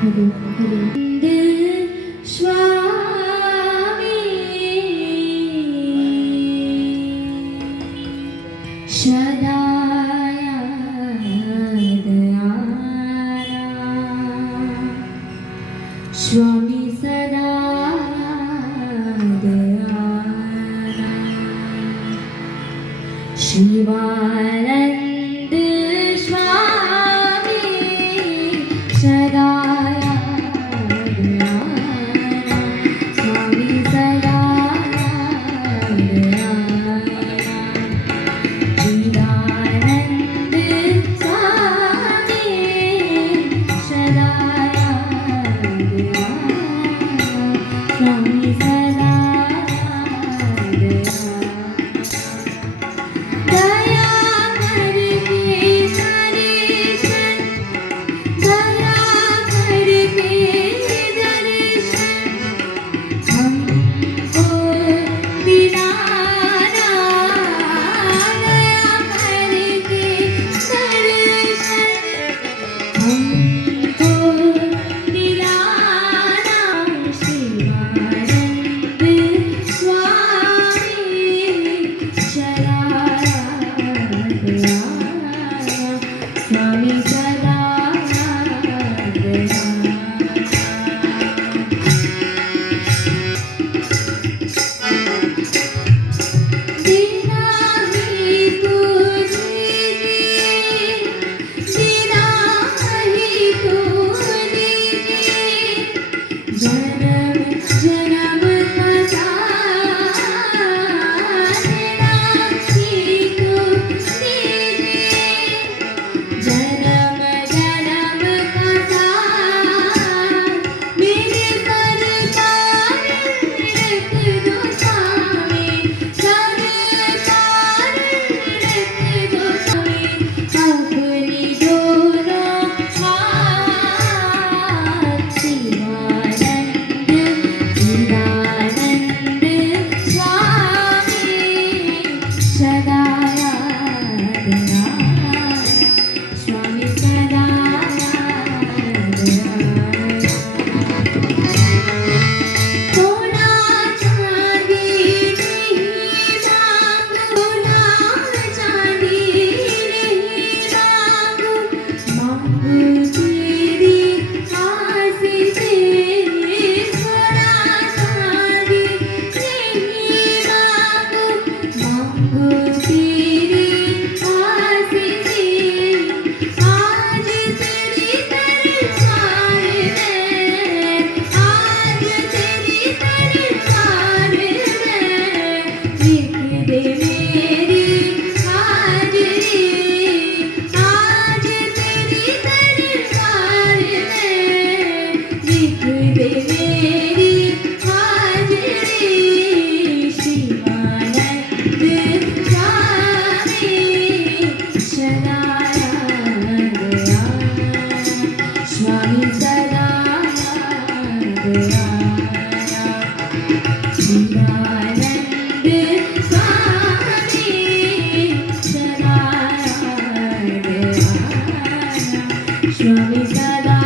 हरे हरे स्वामी सदा स्वामी सदा दयाला शिवानंद स्वामी सदा दयाला स्वामी सदा दयाला शिवानंद स्वामी सदा स्वामी सदा दया करके दर्शन दया करके दर्शन हमको दिलाना दया करके दर्शन हमको दिलाना शिवानंद स्वामी सदा दयाला स्वामी सदा दयाला बिना ही तुझे बिना ही तुझे जन्म जन्म का साथ ही तुझे जन्म जन्म का साथ मेरे सरकार रख दो स्वामी सरकार रख दो स्वामी अपनी दोनों हाथ शिवानंद चिदानंद स्वामी सदा दयाला स्वामी सदा दयाला सोना चांदी नहीं मांगू सोना चांदी नहीं मांगू मांगू तेरी आशीष सोना चांदी नहीं मांगू मांगू तेरी आशीष आज तेरी दरबार में आज तेरी दरबार में लिख दे मेरी हाजरी आज तेरी दरबार में लिख दे मेरी हाजरी शिवानंद स्वामी सदा दयाला स्वामी सदा दयाला शिवानंद स्वामी सदा दयाला स्वामी सदा